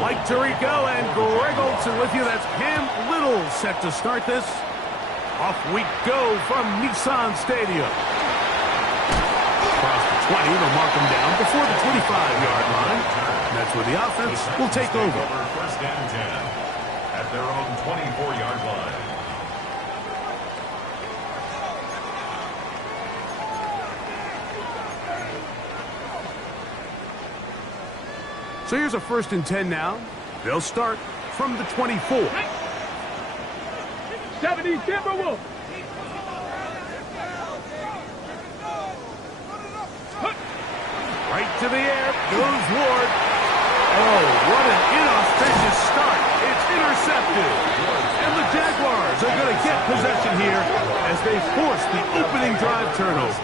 Mike Tirico and Greg Olson with you. That's Cam Little set to start this. Off we go from Nissan Stadium. Across the 20, they'll mark him down before the 25-yard line. And that's where the offense will take over. First down 10 at their own 24-yard line. So here's a 1st and 10 now. They'll start from the 24. 70 Timberwolves. Right to the air goes Ward. Oh, what an inauspicious start. It's intercepted. And the Jaguars are going to get possession here as they force the opening drive turnover.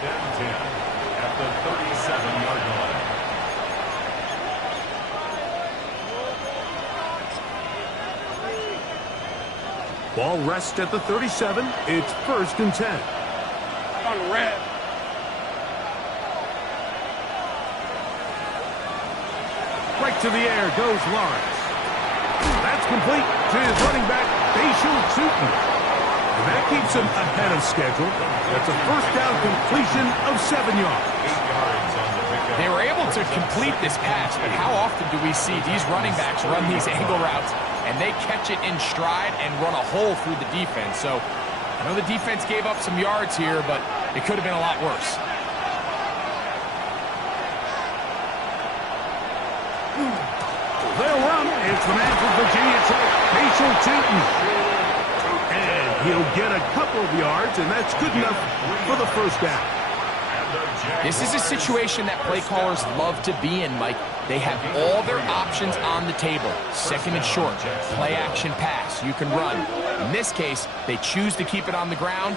At the 37-yard line. Ball rests at the 37. It's 1st and 10. On red. Right to the air goes Lawrence. That's complete to his running back, Bashaw Tutin. And that keeps him ahead of schedule. That's a 1st down completion of 7 yards. 8 yards on the pickup. They were able to complete this pass, but how often do we see these running backs run these angle routes and they catch it in stride and run a hole through the defense? So I know the defense gave up some yards here, but it could have been a lot worse. They'll run. It's the man from Virginia Tech, Bashaw Tutin. And he'll get a couple of yards, and that's good enough for the 1st down. This is a situation that play callers love to be in, Mike. They have all their options on the table. 2nd and short, play action pass, you can run. In this case, they choose to keep it on the ground,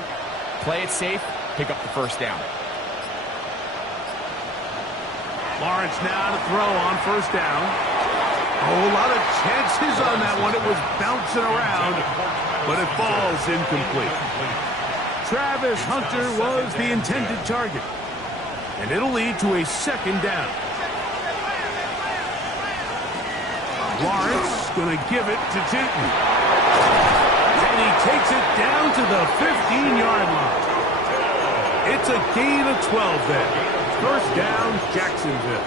play it safe, pick up the 1st down. Lawrence now to throw on 1st down. Oh, a lot of chances on that one. It was bouncing around, but it falls incomplete. Travis Hunter was the intended target, and it'll lead to a 2nd down. Lawrence going to give it to Tutin. And he takes it down to the 15-yard line. It's a gain of 12 there. 1st down, Jacksonville.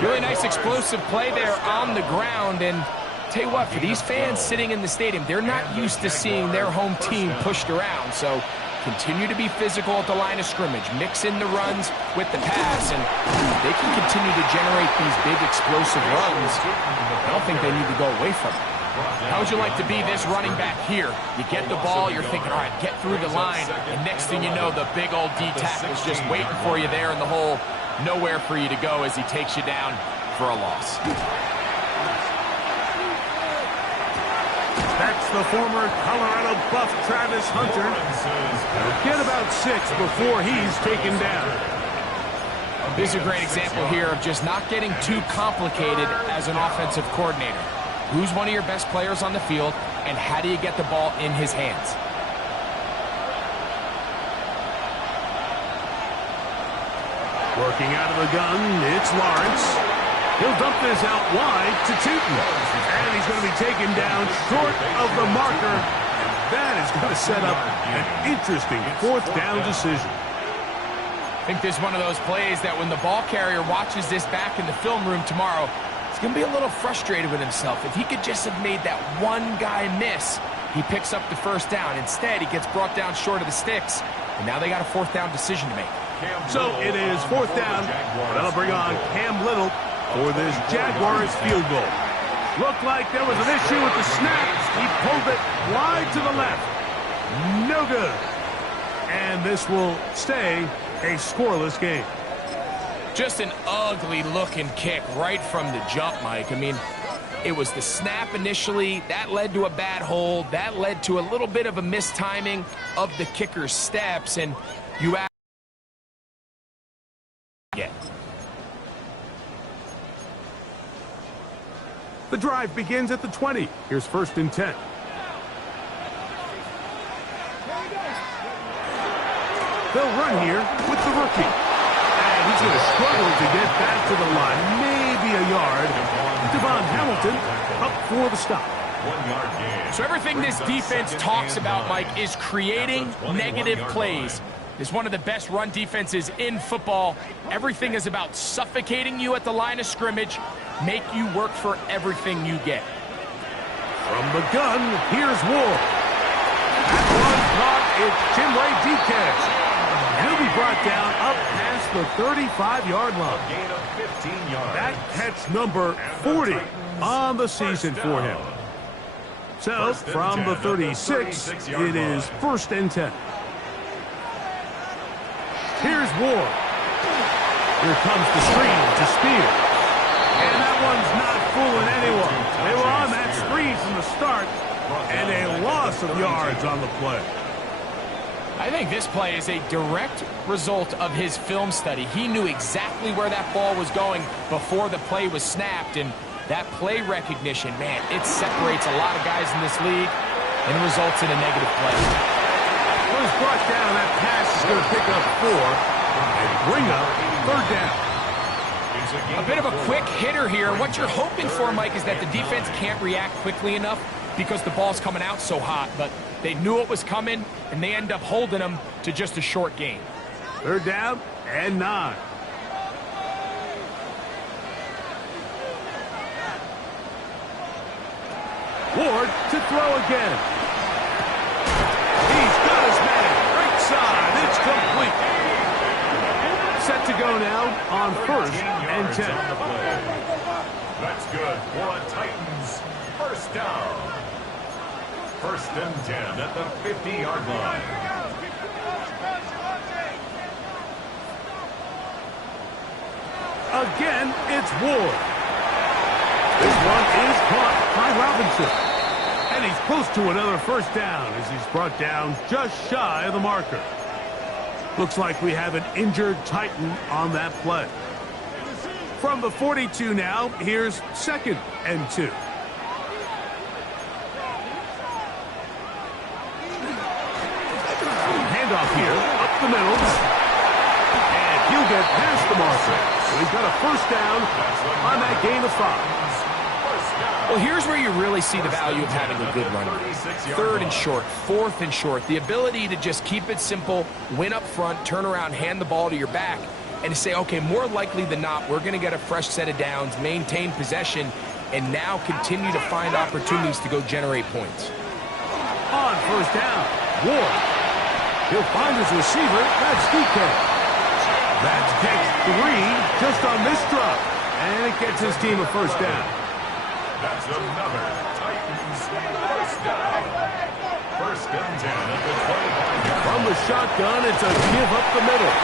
Really nice explosive play there on the ground, and tell you what, for these fans sitting in the stadium, they're not used to seeing their home team pushed around, so continue to be physical at the line of scrimmage, mix in the runs with the pass, and they can continue to generate these big explosive runs. I don't think they need to go away from it. How would you like to be this running back here? You get the ball, you're thinking, all right, get through the line, and next thing you know, the big old D-tackle's just waiting for you there in the hole. Nowhere for you to go as he takes you down for a loss. That's the former Colorado Buff Travis Hunter. He'll get about 6 before he's taken down. This is a great example here of just not getting too complicated as an offensive coordinator. Who's one of your best players on the field, and how do you get the ball in his hands? Working out of the gun, it's Lawrence. He'll dump this out wide to Tutin. And he's going to be taken down short of the marker. And that is going to set up an interesting 4th down decision. I think this is one of those plays that when the ball carrier watches this back in the film room tomorrow, he's going to be a little frustrated with himself. If he could just have made that one guy miss, he picks up the 1st down. Instead, he gets brought down short of the sticks, and now they got a 4th down decision to make. So it is 4th down. That'll bring on Cam Little for this Jaguars field goal. Looked like there was an issue with the snap. He pulled it wide to the left. No good. And this will stay a scoreless game. Just an ugly-looking kick right from the jump, Mike. I mean, it was the snap initially. That led to a bad hold. That led to a little bit of a mistiming of the kicker's steps. And you ask again. The drive begins at the 20. Here's 1st and 10. They'll run here with the rookie. And he's going to struggle to get back to the line. Maybe a yard. Devon Hamilton Washington up for the stop. 1 yard gain. So everything this defense talks about, Mike, is creating negative plays. It's one of the best run defenses in football. Everything is about suffocating you at the line of scrimmage, make you work for everything you get. From the gun, here's Ward. That one caught, it's Chinway Diquez. He'll be brought down up past the 35-yard line. Gain of 15 yards. That catch number 40 on the season for him. So, from the 36, it is 1st and 10. Here's Ward. Here comes the screen to Spears. And that one's not fooling anyone. They were on that screen from the start, and a loss of yards on the play. I think this play is a direct result of his film study. He knew exactly where that ball was going before the play was snapped, and that play recognition, man, it separates a lot of guys in this league and results in a negative play. Was brought down. That pass is going to pick up 4 and bring up 3rd down. A bit of a quick hitter here. What you're hoping for, Mike, is that the defense can't react quickly enough because the ball's coming out so hot, but they knew it was coming, and they end up holding them to just a short gain. 3rd down and 9. Ward to throw again. He's got his man. Right side. It's complete. Set to go now on 1st and 10. That's good for a Titans 1st down. 1st and 10 at the 50-yard line. Again, it's Ward. This one is caught by Robinson. And he's close to another 1st down as he's brought down just shy of the marker. Looks like we have an injured Titan on that play. From the 42 now, here's 2nd and 2. Handoff here, up the middle. And he'll get past the marker. So he's got a 1st down on that gain of 5. Well, here's where you really see the value of having a good runner. 3rd and short, 4th and short. The ability to just keep it simple, win up front, turn around, hand the ball to your back, and to say, okay, more likely than not, we're going to get a fresh set of downs, maintain possession, and now continue to find opportunities to go generate points. On 1st down, Ward. He'll find his receiver. That's Diquez. That's catch 3 just on this drop. And it gets his team a 1st down. That's another Titans 1st down. 1st and 10 at the 25-yard. From the shotgun, it's a give up the middle.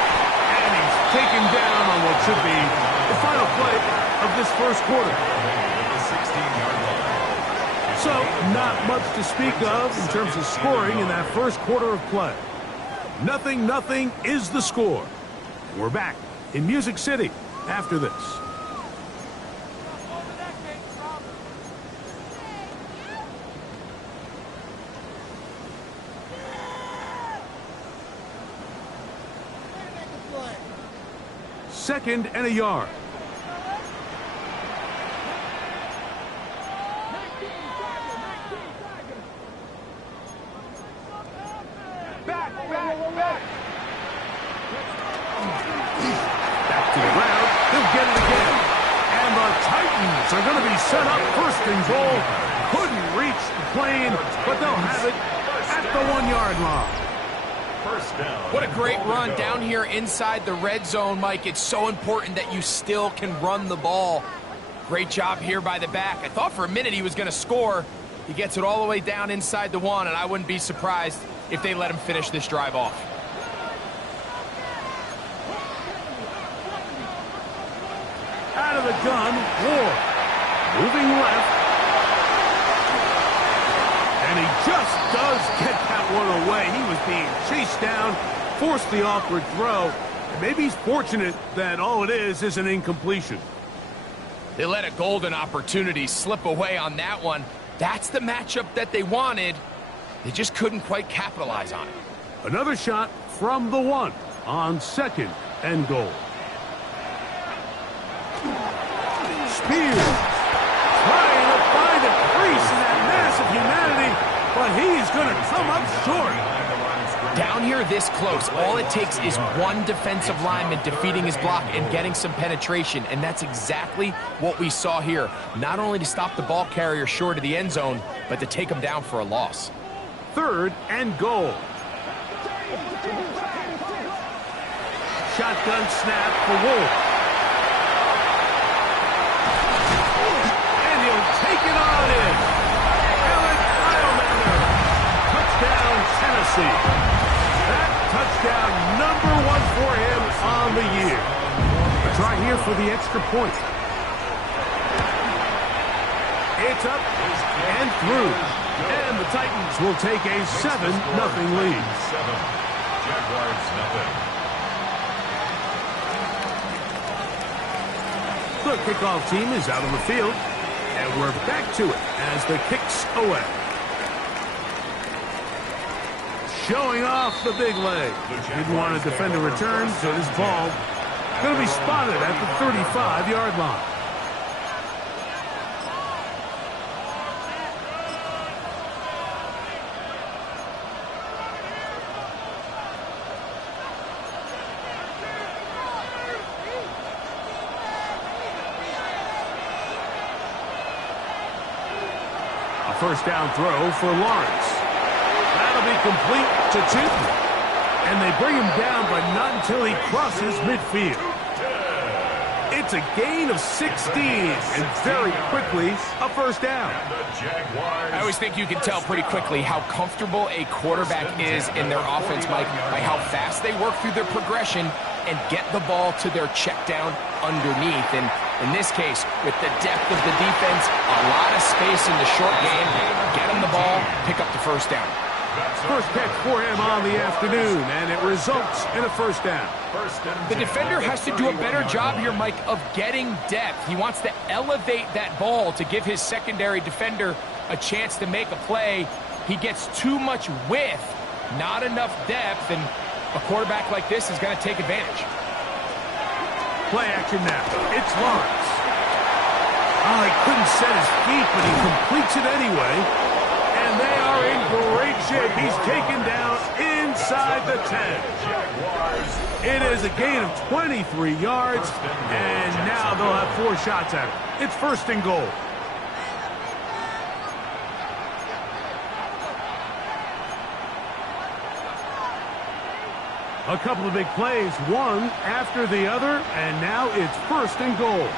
And he's taken down on what should be the final play of this 1st quarter. So, not much to speak of in terms of scoring in that 1st quarter of play. 0-0 is the score. We're back in Music City after this. Second and a yard. Back to the ground. He'll get it again. And the Titans are going to be set up 1st and goal. Couldn't reach the plane, but they'll have it at the 1-yard line. 1st down. What a great run down here inside the red zone, Mike. It's so important that you still can run the ball. Great job here by the back. I thought for a minute he was going to score. He gets it all the way down inside the 1, and I wouldn't be surprised if they let him finish this drive off. Out of the gun, Ward. Moving left. And he just does get that one away. He was being chased down, forced the awkward throw. And maybe he's fortunate that all it is an incompletion. They let a golden opportunity slip away on that one. That's the matchup that they wanted. They just couldn't quite capitalize on it. Another shot from the 1 on 2nd and goal. Spears trying to this close. All it takes is one defensive lineman defeating his block and getting some penetration, and that's exactly what we saw here. Not only to stop the ball carrier short of the end zone, but to take him down for a loss. 3rd and goal. Shotgun snap for Wolf. And he'll take it on in. Alec Eilmander. Touchdown, Tennessee. That touchdown #1 for him on the year. A try here for the extra point. It's up and through. And the Titans will take a 7-0 lead. 7. Jaguars nothing. The kickoff team is out on the field, and we're back to it as the kick's away. Showing off the big leg. Didn't want to defend a return, so this ball going to be spotted at the 35-yard line. First down throw for Lawrence. That'll be complete to Chapman. And they bring him down, but not until he crosses midfield. It's a gain of 16, and very quickly, a first down. I always think you can tell pretty quickly how comfortable a quarterback is in their offense, Mike, by how fast they work through their progression and get the ball to their check down underneath. And in this case, with the depth of the defense, a lot of space in the short game, get him the ball, pick up the first down. First catch for him on the afternoon, and it results in a first down. The defender has to do a better job here, Mike, of getting depth. He wants to elevate that ball to give his secondary defender a chance to make a play. He gets too much width, not enough depth, and a quarterback like this is going to take advantage. Play action now. It's Lawrence. Oh, he couldn't set his feet, but he completes it anyway. And they are in great shape. He's taken down inside the 10. It is a gain of 23 yards, and now they'll have 4 shots at it. It's 1st and goal. A couple of big plays, one after the other, and now it's 1st and goal.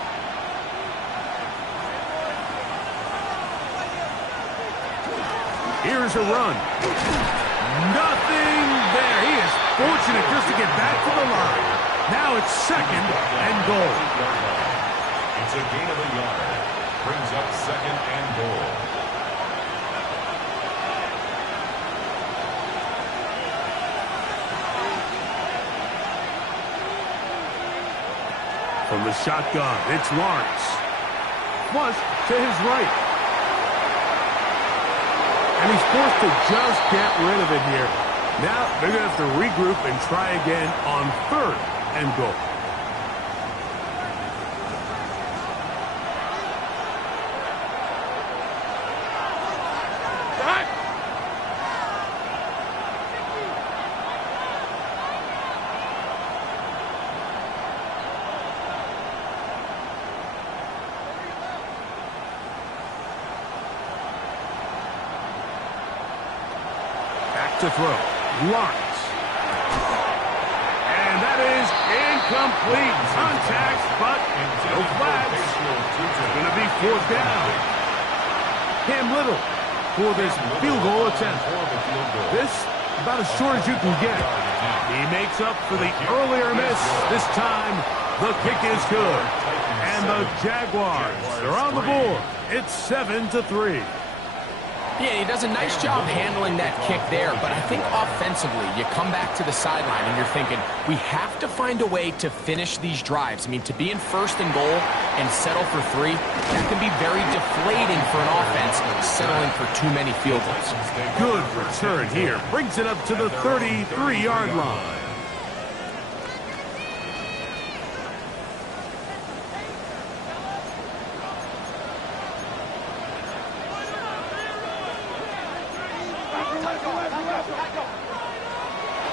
Here's a run. Nothing there. He is fortunate just to get back to the line. Now it's 2nd and goal. It's a gain of a yard. Brings up 2nd and goal. From the shotgun, it's Lawrence. Flush to his right. And he's forced to just get rid of it here. Now they're going to have to regroup and try again on 3rd and goal. To throw. Lawrence. And that is incomplete. Contact, but no flags. It's going to be 4th down. Cam Little for this field goal attempt. This about as short as you can get. He makes up for the earlier miss. This time, the kick is good. And the Jaguars are on the board. It's 7-3. Yeah, he does a nice job handling that kick there, but I think offensively, you come back to the sideline and you're thinking, we have to find a way to finish these drives. I mean, to be in 1st and goal and settle for 3, that can be very deflating for an offense, settling for too many field goals. Good return here. Brings it up to the 33-yard line.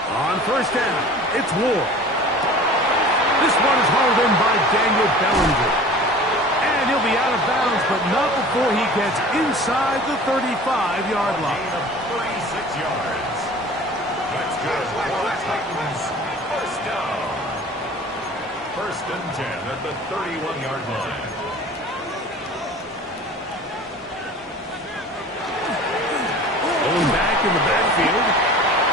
On first down, it's Ward. This one is hauled in by Daniel Bellinger. And he'll be out of bounds, but not before he gets inside the 35-yard line. Gain of 36 yards. That's good for the Titans. First down. First and 10 at the 31-yard line. Going back in the backfield.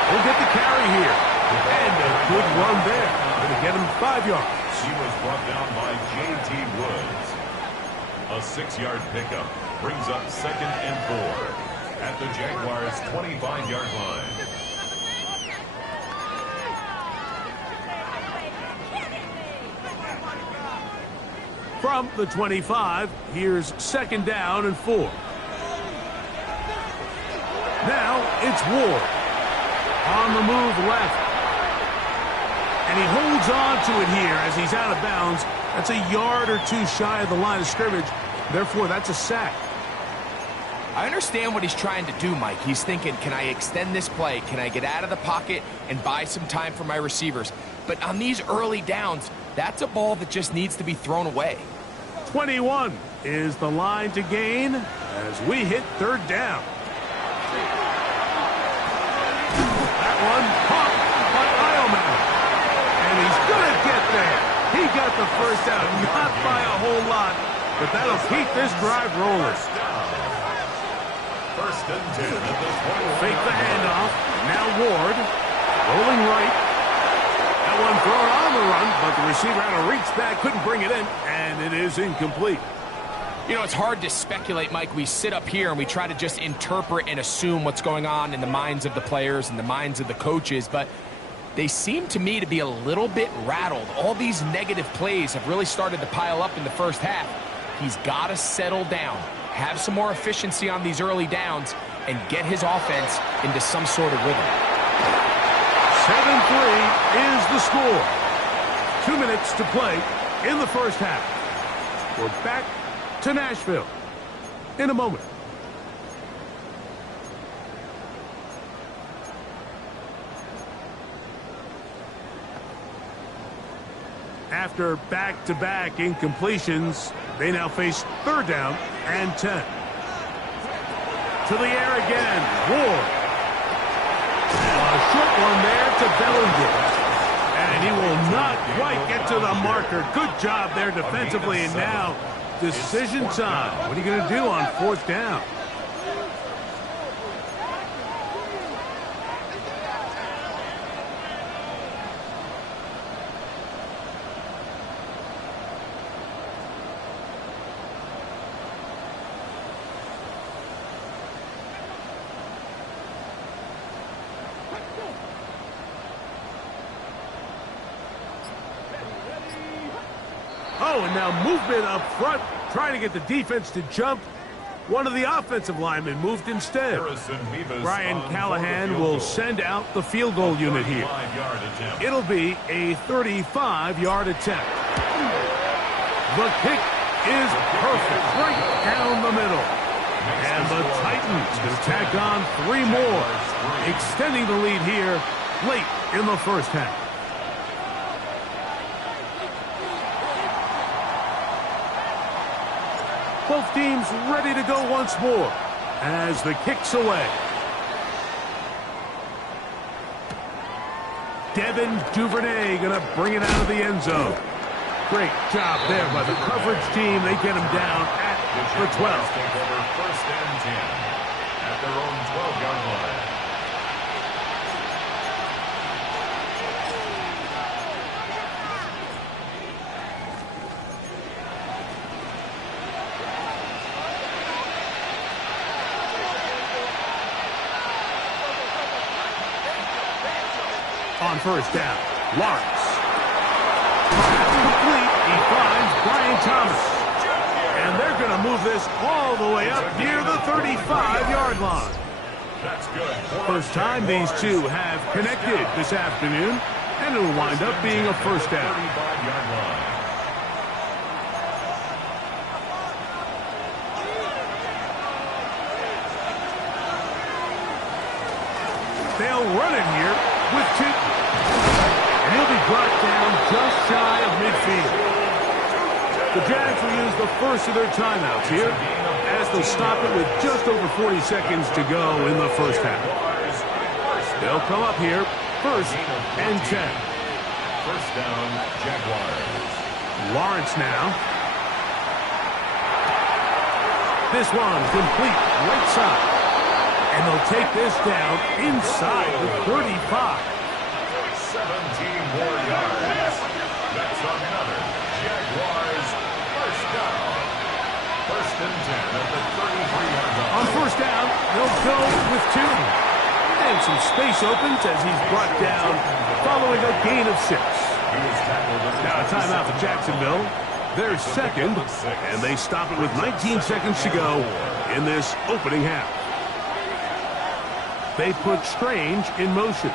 He'll get the carry here. And a good run there. Going to get him 5 yards. He was brought down by J.T. Woods. A 6-yard pickup brings up 2nd and 4 at the Jaguars' 25-yard line. From the 25, here's 2nd down and 4. Now it's Ward. On the move left. And he holds on to it here as he's out of bounds. That's a yard or two shy of the line of scrimmage. Therefore, that's a sack. I understand what he's trying to do, Mike. He's thinking, can I extend this play? Can I get out of the pocket and buy some time for my receivers? But on these early downs, that's a ball that just needs to be thrown away. 21 is the line to gain as we hit 3rd down. That one caught by Ioman. And he's going to get there. He got the first down, not by a whole lot, but that'll keep this drive rolling. First and 10 at the 20. Fake the handoff. Now Ward. Rolling right. That one thrown on the run, but the receiver had to reach back, couldn't bring it in, and it is incomplete. You know, it's hard to speculate, Mike. We sit up here and we try to just interpret and assume what's going on in the minds of the players and the minds of the coaches, but they seem to me to be a little bit rattled. All these negative plays have really started to pile up in the first half. He's got to settle down, have some more efficiency on these early downs, and get his offense into some sort of rhythm. 7-3 is the score. 2 minutes to play in the first half. We're back to Nashville in a moment. After back-to-back incompletions, they now face 3rd down and 10. To the air again, Ward. A short one there to Bellinger. And he will not quite get to the marker. Good job there defensively, and now decision time. What are you going to do on 4th down? Oh, and now movement up front, trying to get the defense to jump. One of the offensive linemen moved instead. Brian Callahan will send out the field goal unit here. It'll be a 35-yard attempt. The kick is perfect, right down the middle. And the Titans will tack on 3 more, extending the lead here late in the first half. Both teams ready to go once more as the kick's away. Devin Duvernay going to bring it out of the end zone. Great job there by the coverage team. They get him down at the 12. Take over 1st and 10 at their own 12-yard line. On 1st down, Lawrence. Complete, he finds Brian Thomas. And they're going to move this all the way up near the 35-yard line. That's good. First time these two have connected this afternoon, and it'll wind up being a 1st down. 35-yard line. They'll run it here. with Tootin. And he'll be brought down just shy of midfield. The Jags will use the first of their timeouts here as they'll stop it with just over 40 seconds to go in the first half. They'll come up here, 1st and 10. First down, Jaguars. Lawrence now. This one complete right side. And they'll take this down inside the 35. 17 more yards. That's another Jaguars first down. First and 10 at the 33-yard line. On first down, they'll go with Tootin. And some space opens as he's brought down following a gain of 6. Now a timeout for Jacksonville. They're second, and they stop it with 19 seconds to go in this opening half. They put Strange in motion.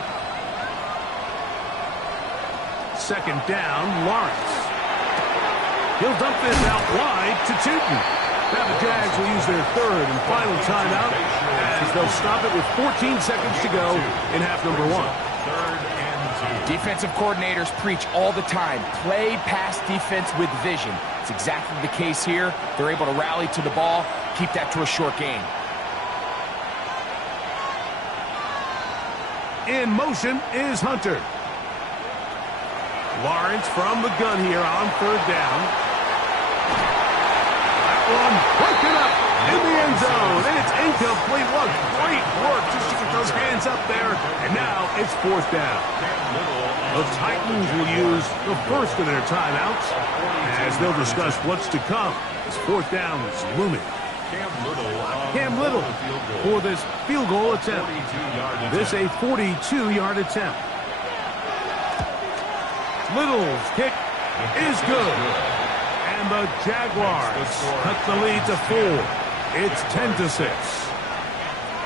Second down, Lawrence. He'll dump this out wide to Tootin. Now the Jags will use their third and final timeout as they'll stop it with 14 seconds to go in half number 1. Third and 2. Defensive coordinators preach all the time, play pass defense with vision. It's exactly the case here. They're able to rally to the ball, keep that to a short gain. In motion is Hunter. Lawrence from the gun here on third down. That one broken up in the end zone, and it's incomplete. What great work just to get those hands up there, and now it's 4th down. The Titans will use the first of their timeouts as they'll discuss what's to come as 4th down is looming. Cam Little for this field goal attempt. This a 42-yard attempt. Little's kick is good. And the Jaguars cut the lead to 4. It's 10-6.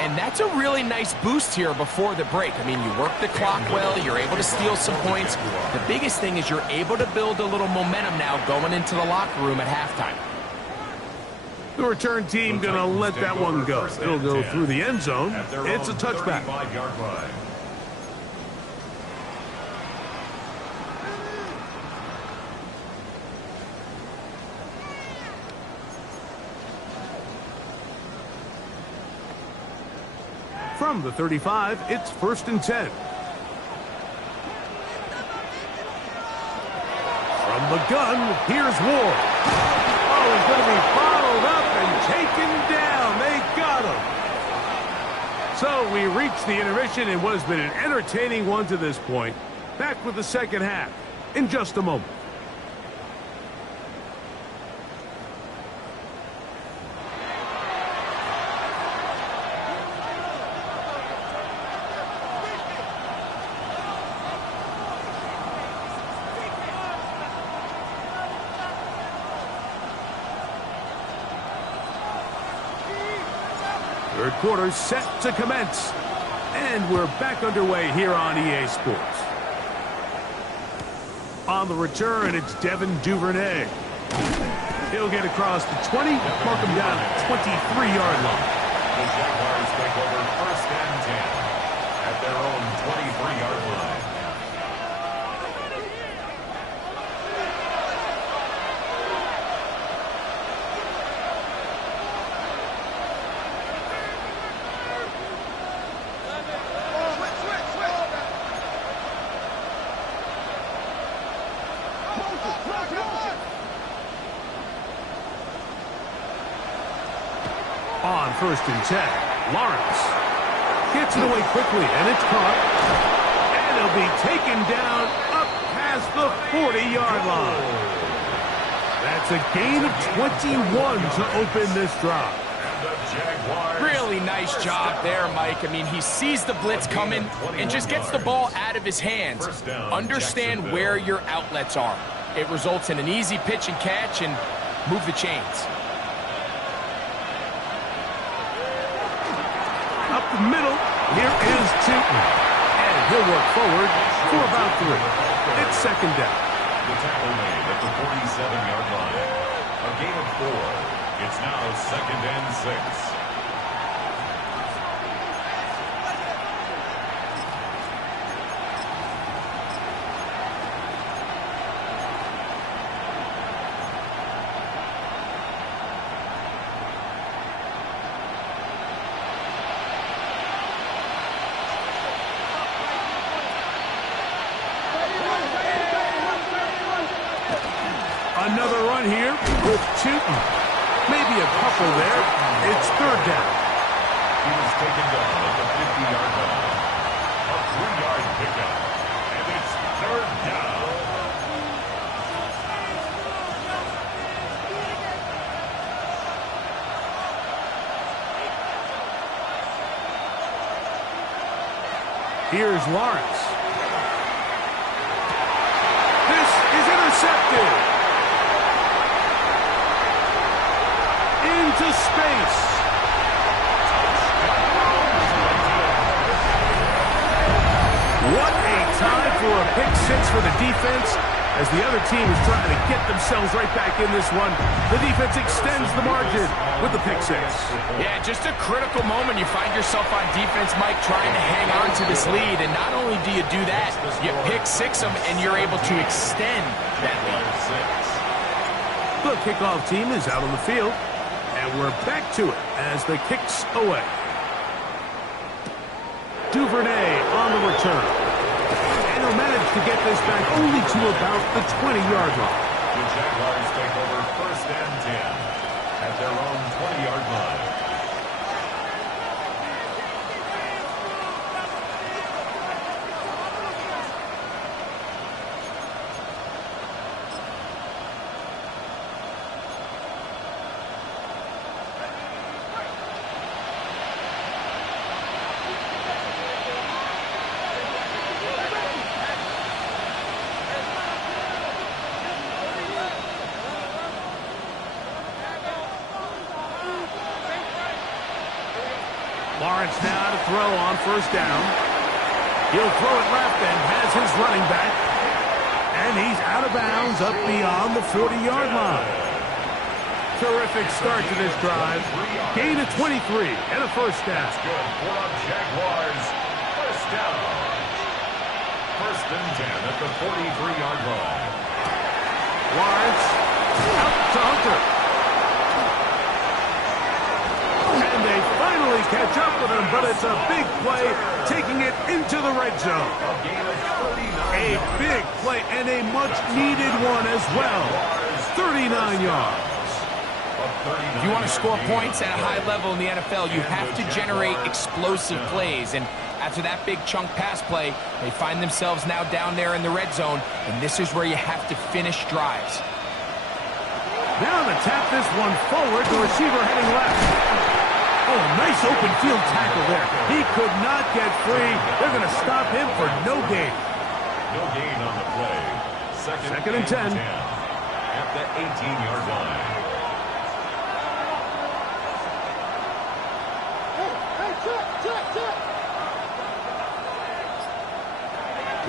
And that's a really nice boost here before the break. I mean, you work the clock well, you're able to steal some points. The biggest thing is you're able to build a little momentum now going into the locker room at halftime. The return team going to let that one go. It'll go through the end zone. It's a touchback. From the 35, it's 1st and 10. From the gun, here's Ward. Oh, he's going to be followed up and taken down. They got him. So we reached the intermission in what has been an entertaining one to this point. Back with the second half in just a moment. Third quarter set to commence. And we're back underway here on EA Sports. On the return, it's Devin Duvernay. He'll get across the 20, mark him down at 23-yard line. The Jaguars take over 1st and 10 at their own 23-yard line. On 1st and 10, Lawrence gets it away quickly, and it's caught. And he'll be taken down up past the 40-yard line. That's a gain of 21 to open this drive. Really nice job there, Mike. I mean, he sees the blitz coming and just gets the ball out of his hands. Understand where your outlets are. It results in an easy pitch and catch and move the chains. Up the middle, here is Tootin. And he'll work forward for about 3. It's second down. The tackle made at the 47-yard line. A gain of 4. It's now 2nd and 6. Maybe a couple there. It's third down. He was taken down at the 50-yard line. A 3-yard pickup. And it's third down. Here's Lawrence. This is intercepted. Into space. What a time for a pick six for the defense. As the other team is trying to get themselves right back in this one, the defense extends the margin with the pick six. Yeah, just a critical moment. You find yourself on defense, Mike, trying to hang on to this lead. And not only do you do that, you pick six them, and you're able to extend that lead. The kickoff team is out on the field, and we're back to it as the kicks away. Duvernay on the return. And he'll manage to get this back only to about the 20-yard line. The Jaguars take over first and 10 at their own 20-yard line. Lawrence now to throw on first down. He'll throw it left and has his running back. And he's out of bounds up beyond the 40-yard line. Terrific start to this drive. Gain of 23 and a first down. That's good for the Jaguars. First down. First and 10 at the 43-yard line. Lawrence out to Hunter. And they finally catch up with him, but it's a big play, taking it into the red zone. A big play and a much-needed one as well. 39 yards. If you want to score points at a high level in the NFL, you have to generate explosive plays. And after that big chunk pass play, they find themselves now down there in the red zone, and this is where you have to finish drives. Now to tap this one forward, the receiver heading left. Oh, nice open field tackle there. He could not get free. They're going to stop him for no gain. No gain on the play. Second and 10. At the 18-yard line.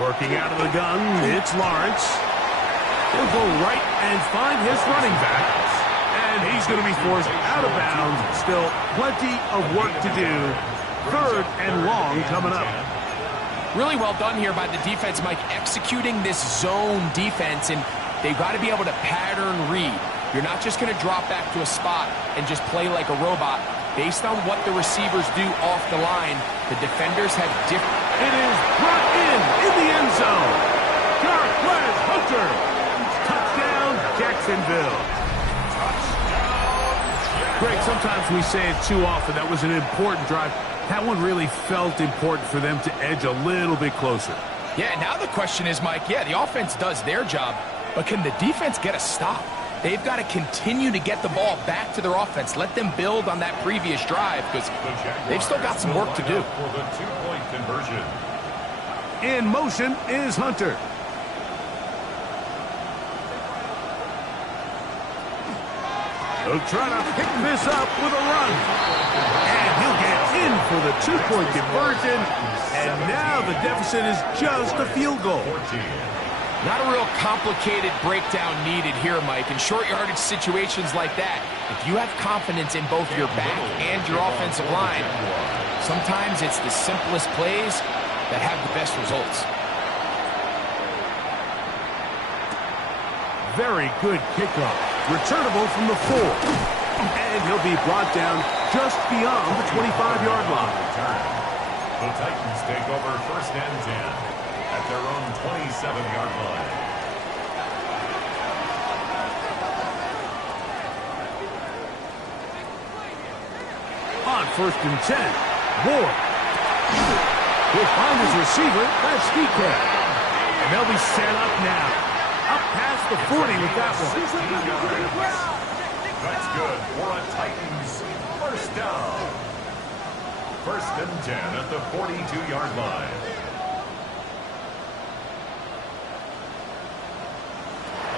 Working out of the gun, it's Lawrence. He'll go right and find his running back. And he's going to be forced out of bounds. Still plenty of work to do. Third and long coming up. Really well done here by the defense, Mike, executing this zone defense, and they've got to be able to pattern read. You're not just going to drop back to a spot and just play like a robot. Based on what the receivers do off the line, the defenders have different... It is brought in the end zone. Darquez Hunter. Touchdown, Jacksonville. Greg, sometimes we say it too often. That was an important drive. That one really felt important for them to edge a little bit closer. Yeah, now the question is, Mike, yeah, the offense does their job, but can the defense get a stop? They've got to continue to get the ball back to their offense. Let them build on that previous drive because they've still got some work to do. For the two-point conversion. In motion is Hunter. He'll try to pick this up with a run. And he'll get in for the two-point conversion. And now the deficit is just a field goal. Not a real complicated breakdown needed here, Mike. In short yardage situations like that, if you have confidence in both your back and your offensive line, sometimes it's the simplest plays that have the best results. Very good kickoff. Returnable from the 4. And he'll be brought down just beyond the 25-yard line. The Titans take over first and 10 at their own 27-yard line. On 1st and 10, Ward. He'll find his receiver, that's DK. And they'll be set up now. Up past the 40 with that one. That's good for a Titans first down. 1st and 10 at the 42-yard line.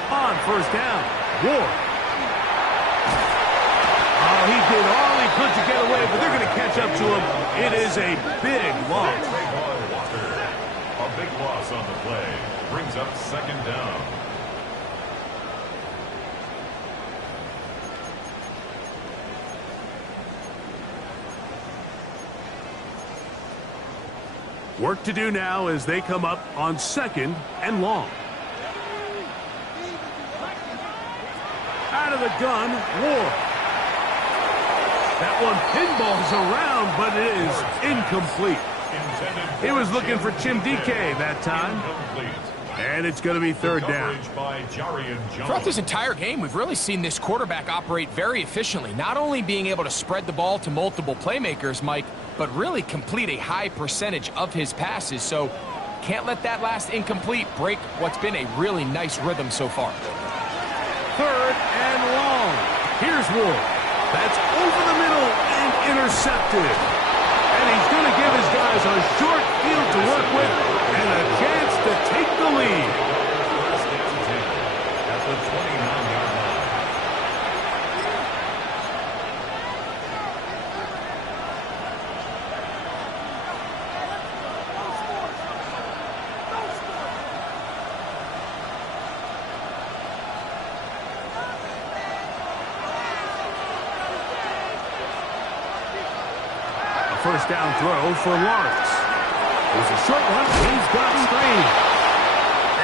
On 1st down, Ward. Oh, he did all he could to get away, but they're going to catch up to him. It is a big loss. A big loss on the play. Brings up 2nd down. Work to do now as they come up on 2nd and long. Out of the gun, Ward. That one pinballs around, but it is incomplete. He was looking for Tim DK that time. And it's going to be 3rd down. Throughout this entire game, we've really seen this quarterback operate very efficiently. Not only being able to spread the ball to multiple playmakers, Mike, but really complete a high percentage of his passes. So can't let that last incomplete break what's been a really nice rhythm so far. 3rd and long. Here's Ward. That's over the middle and intercepted. And he's going to give his guys a short field to work with and a chance to take the lead. At the 29-yard line. First down throw for Lawrence. It was a short one. He's got screen.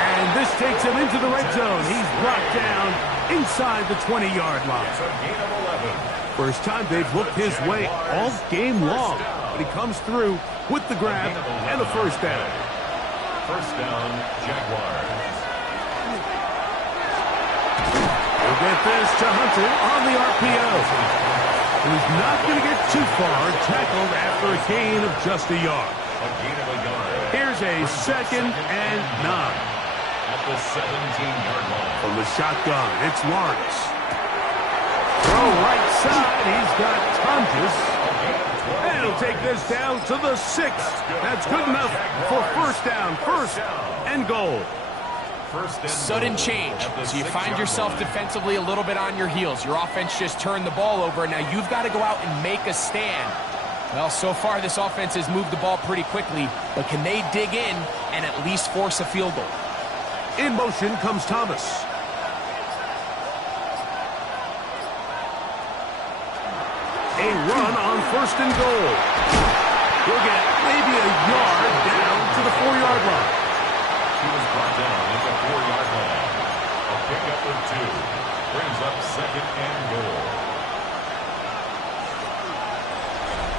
And this takes him into the red zone. He's brought down inside the 20-yard line. It's a gain of 11. First time they've looked his way all game long. But he comes through with the grab and a first down. First down, Jaguars. We'll get this to Hunter on the RPO. He's not going to get too far, tackled after a gain of just a yard. A gain of a yard. Here's a 2nd and 9. At the 17-yard line. From the shotgun, it's Lawrence. Throw right side, he's got Tonjes. And he'll take this down to the 6. That's good enough for first down, 1st and goal. Sudden change. So you find yourself defensively a little bit on your heels. Your offense just turned the ball over. Now you've got to go out and make a stand. Well, so far this offense has moved the ball pretty quickly, but can they dig in and at least force a field goal? In motion comes Thomas. A run on 1st and goal. He'll get maybe a yard down to the 4-yard line. He was brought down at the 4-yard line. A pickup of 2. Brings up 2nd and goal.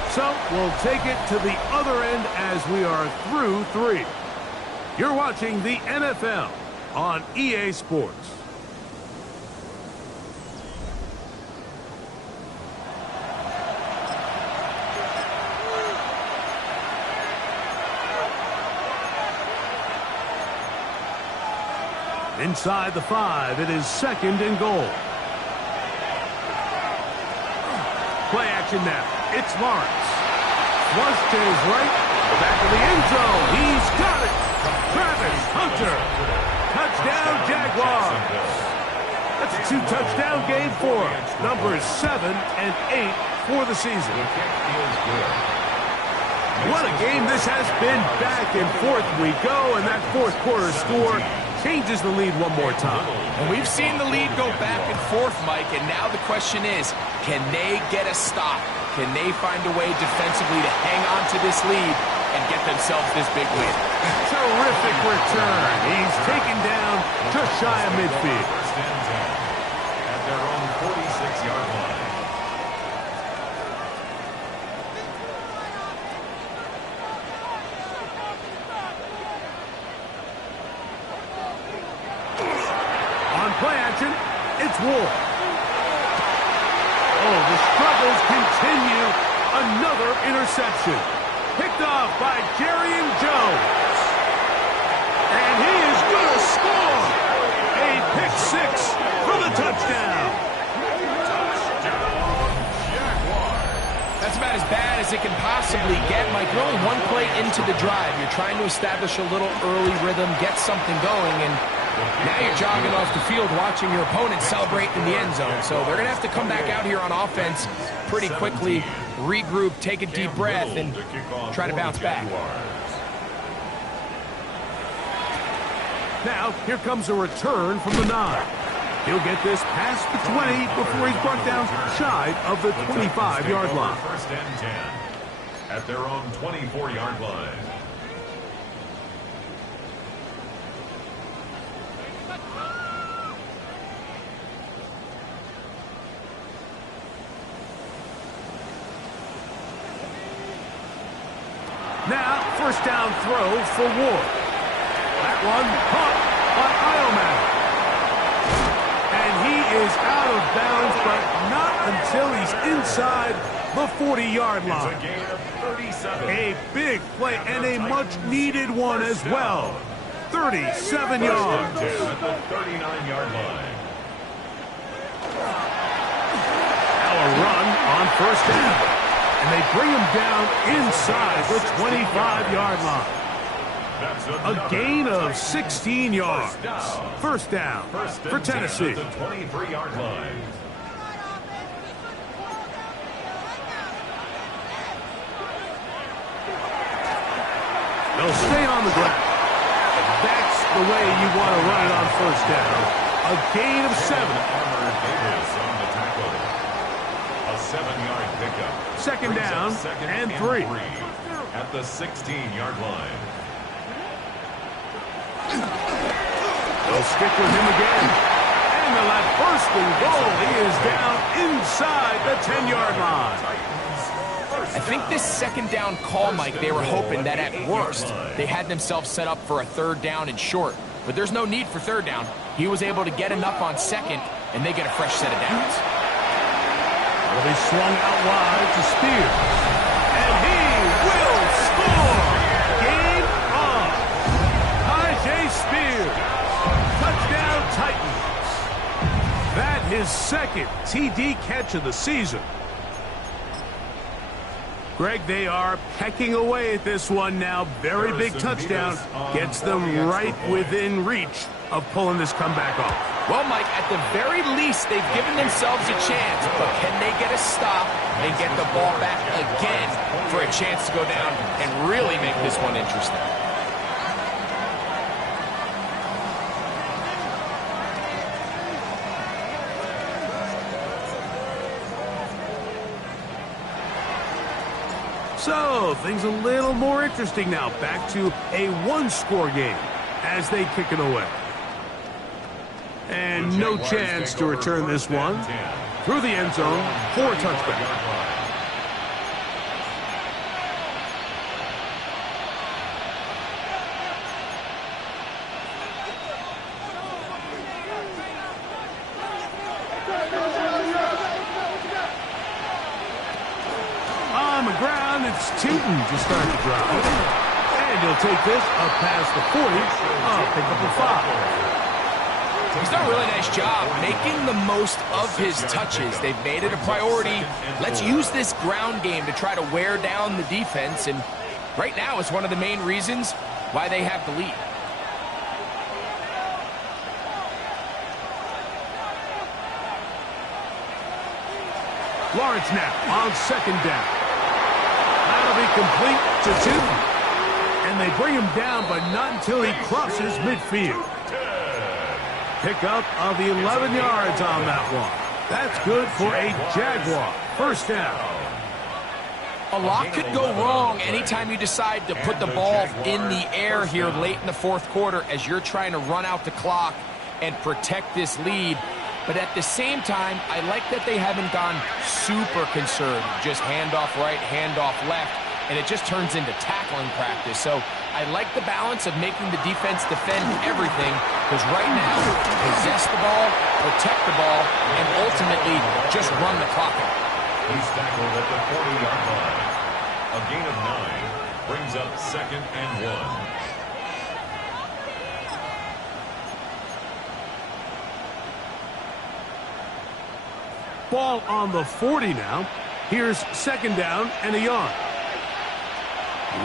So we'll take it to the other end as we are through 3. You're watching the NFL on EA Sports. Inside the 5, it is 2nd and goal. Play action now. It's Lawrence. Flush to his right. Back of the end zone. He's got it. Travis Hunter. Touchdown, Jaguars. That's a 2-touchdown game for him. Numbers 7 and 8 for the season. What a game this has been. Back and forth we go, and that 4th quarter score changes the lead one more time. And we've seen the lead go back and forth, Mike, and now the question is, can they get a stop? Can they find a way defensively to hang on to this lead and get themselves this big win? Terrific return. He's taken down just shy of midfield. First and 10 at their own 46-yard line. Play action, it's Ward. Oh, the struggles continue. A reception. Picked off by Jerry Jones. And he is going to score. A pick six for the touchdown. That's about as bad as it can possibly get, Mike. You're only one play into the drive. You're trying to establish a little early rhythm, get something going, and now you're jogging off the field watching your opponent celebrate in the end zone. So they're going to have to come back out here on offense pretty quickly, regroup, take a deep breath, and try to bounce back. Now, here comes a return from the 9. He'll get this past the 20 before he's brought down shy of the 25-yard line. First and 10 at their own 24-yard line. Now, first down throw for Ward. That one caught by Ioman. And he is out of bounds, but not until he's inside the 40-yard line. It's a gain of 37. A big play and a much-needed one as well. 37 yards. At the 39-yard line. Now a run on first down. And they bring him down inside the 25-yard line. A gain of 16 yards. First down for Tennessee. The 23-yard line. They'll stay on the ground. That's the way you want to run it on first down. A gain of 7. Armour Davis on the tackle. A 7-yard pickup. Second down and 3. At the 16-yard line. They'll stick with him again. And they'll have first and goal. He is down inside the 10-yard line. I think this second down call, Mike, they were hoping that at worst they had themselves set up for a third down and short. But there's no need for third down. He was able to get enough on second, and they get a fresh set of downs. Well, he swung out wide to Spears. And he will score! Game on! Tyjae Spears. Touchdown Titans. That his second TD catch of the season. Greg, they are pecking away at this one now. Very big touchdown. Gets them right within reach of pulling this comeback off. Well, Mike, at the very least, they've given themselves a chance. But can they get a stop and get the ball back again for a chance to go down and really make this one interesting? So, things a little more interesting now. Back to a one-score game as they kick it away. And no chance to return this one through the end zone for a touchback. On the ground, it's Tootin to start the drive. And he'll take this up past the 40. Pick up the 5. He's done a really nice job making the most of his touches. They've made it a priority. Let's use this ground game to try to wear down the defense. And right now, it's one of the main reasons why they have the lead. Lawrence now on second down. That'll be complete to Tootin. And they bring him down, but not until he crosses midfield. Pickup of 11 yards on that one. That's good for a Jaguar. First down. A lot could go wrong anytime you decide to put the ball in the air here late in the fourth quarter as you're trying to run out the clock and protect this lead. But at the same time, I like that they haven't gone super conservative. Just handoff right, handoff left, and it just turns into tackling practice. So I like the balance of making the defense defend everything, because right now, possess the ball, protect the ball, and ultimately just run the clock out. He's tackled at the 40-yard line. A gain of 9 brings up 2nd and 1. Ball on the 40 now. Here's 2nd down and a yard.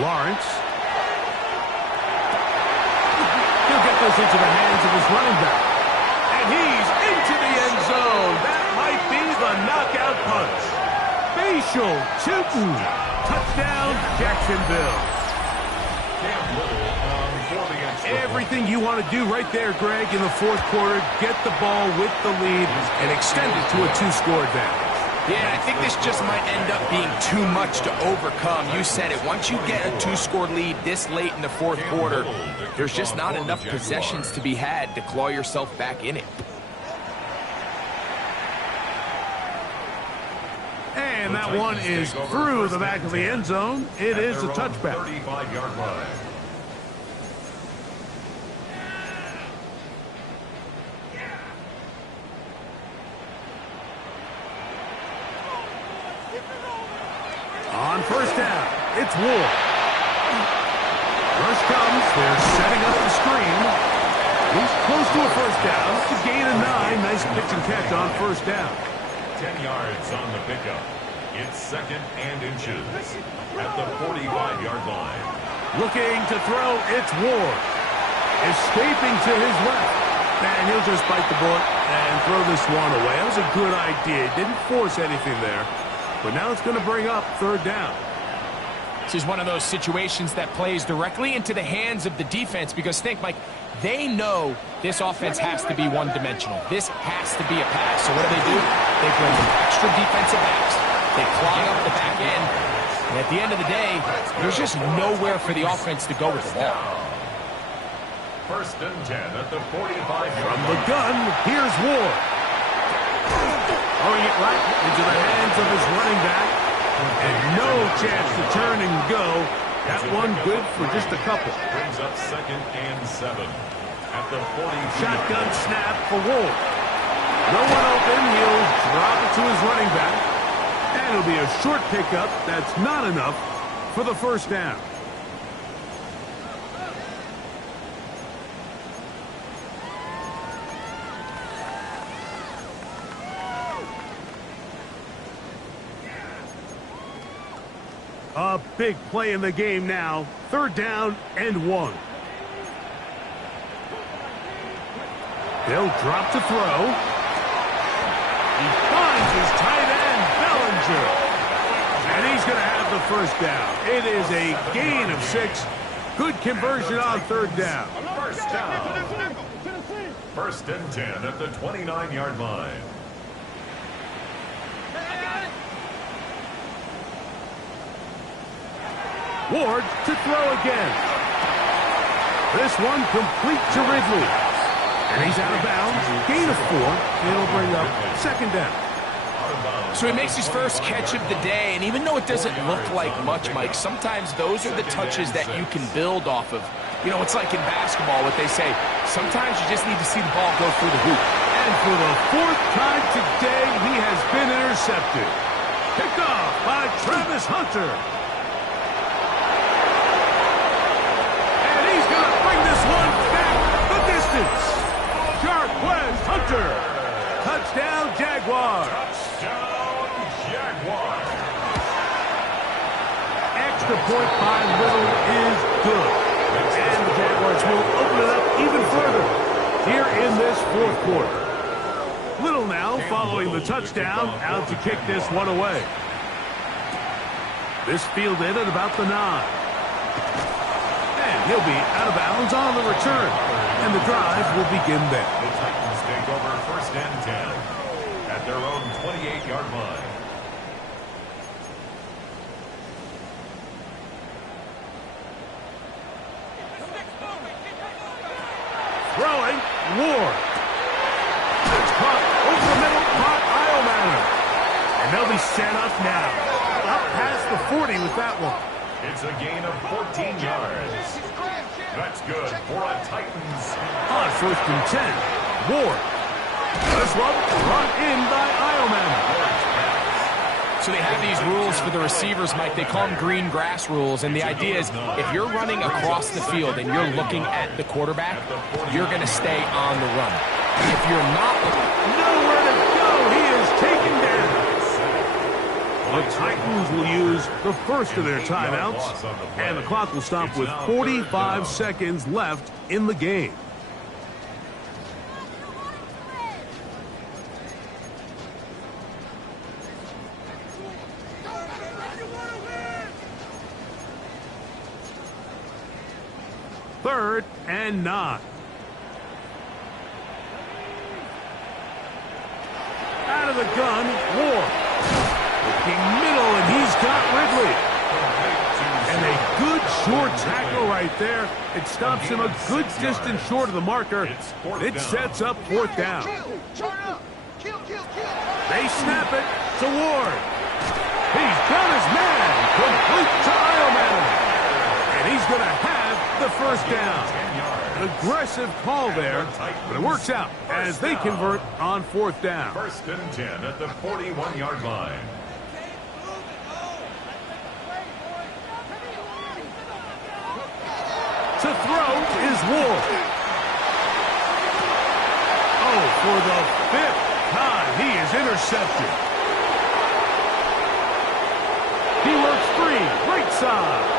Lawrence. He'll get this into the hands of his running back. And he's into the end zone. That might be the knockout punch. Facial shooting. Touchdown, Jacksonville. Everything you want to do right there, Greg, in the 4th quarter, get the ball with the lead and extend it to a 2-score advantage. Yeah, I think this just might end up being too much to overcome. You said it. Once you get a 2-score lead this late in the 4th quarter, there's just not enough possessions to be had to claw yourself back in it. And that one is through the back of the end zone. It is a touchback. 35-yard line. On 1st down, it's Ward. Rush comes. They're setting up the screen. He's close to a 1st down. It's a gain of 9. Nice pitch and catch on 1st down. 10 yards on the pickup. It's 2nd and inches at the 45-yard line. Looking to throw, it's Ward. Escaping to his left. And he'll just bite the bullet and throw this one away. That was a good idea. Didn't force anything there. But now it's going to bring up 3rd down. This is one of those situations that plays directly into the hands of the defense because think, Mike, they know this offense has to be one-dimensional. This has to be a pass. So what do? They bring in extra defensive backs. They clog up the back end. And at the end of the day, there's just nowhere for the offense to go with the ball. 1st and 10 at the 45-yard line. From the gun, here's Ward. Throwing it right into the hands of his running back. And no chance to turn and go. That one good for just a couple. Brings up 2nd and 7 at the 40. Shotgun snap for Ward. No one open. He'll drop it to his running back. And it'll be a short pickup. That's not enough for the 1st down. A big play in the game now. 3rd down and 1. They'll drop to throw. He finds his tight end, Bellinger. And he's going to have the 1st down. It is a gain of 6. Good conversion on 3rd down. 1st down. 1st and 10 at the 29-yard line. Ward to throw again. This one complete to Ridley. And he's out of bounds. Gain of 4. It'll bring up 2nd down. So he makes his first catch of the day, and even though it doesn't look like much, Mike, sometimes those are the touches that you can build off of. You know, it's like in basketball, what they say, sometimes you just need to see the ball go through the hoop. And for the 4th time today, he has been intercepted. Picked off by Travis Hunter. Jarquez Hunter. Touchdown, Jaguars. Touchdown, Jaguars. Extra point by Little is good. And the Jaguars will open it up even further here in this 4th quarter. Little now following the touchdown, out to kick this one away. This fielded at about the 9. And he'll be out of bounds on the return. And the drive will begin there. The Titans take over 1st and 10 at their own 28-yard line. Throwing, Ward. It's caught over the middle, caught Iomanner. And they'll be set up now. Up past the 40 with that one. It's a gain of 14 yards. That's good for a Titans. On 1st and 10, Ward. This one run in by Iomanner. So So they have these rules for the receivers, Mike. They call them green grass rules. And the idea is if you're running across the field and you're looking at the quarterback, you're going to stay on the run. If you're not looking... Nowhere to go. He is taken down. The Titans will use the first of their timeouts, and the clock will stop with 45 seconds left in the game. Third and 9. Out of the gun, Ward. Looking middle, and he's got Ridley. And a good short tackle right there. It stops him a good distance short of the marker. It sets up 4th down. They snap it to Ward. He's got his man. Complete to Ioman. And he's going to have the 1st down. An aggressive call there, but it works out as they convert on 4th down. 1st and 10 at the 41-yard line. To throw is Ward. Oh, for the 5th time, he is intercepted. He works free, right side.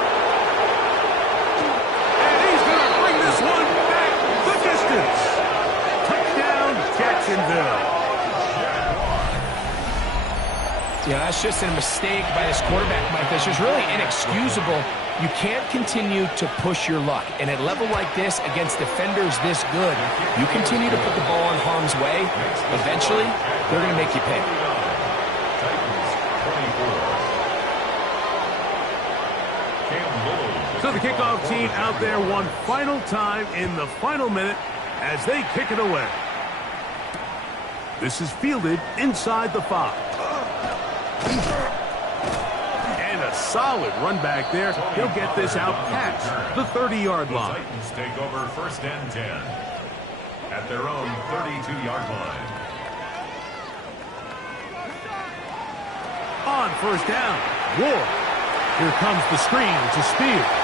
This one back the distance. Touchdown, Jacksonville. Yeah, that's just a mistake by this quarterback, Mike. That's just really inexcusable. You can't continue to push your luck. And at a level like this, against defenders this good, you continue to put the ball in harm's way, eventually, they're going to make you pay. So the kickoff team out there one final time in the final minute as they kick it away. This is fielded inside the 5. And a solid run back there. He'll get this out past the 30-yard line. The Titans take over 1st and 10 at their own 32-yard line. On 1st down, Ward. Here comes the screen to Spears.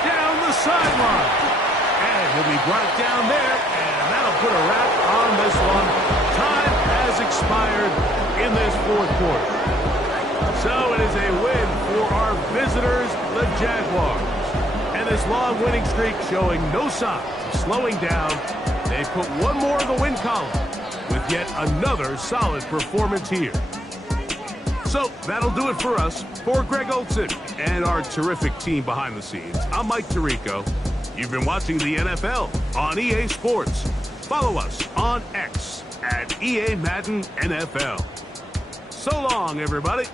Down the sideline. And he'll be brought down there, and that'll put a wrap on this one. Time has expired in this 4th quarter. So it is a win for our visitors, the Jaguars. And this long winning streak showing no signs of slowing down. They put one more in the win column with yet another solid performance here. So that'll do it for us. For Greg Olson and our terrific team behind the scenes, I'm Mike Tirico. You've been watching the NFL on EA Sports. Follow us on X at EA Madden NFL. So long, everybody.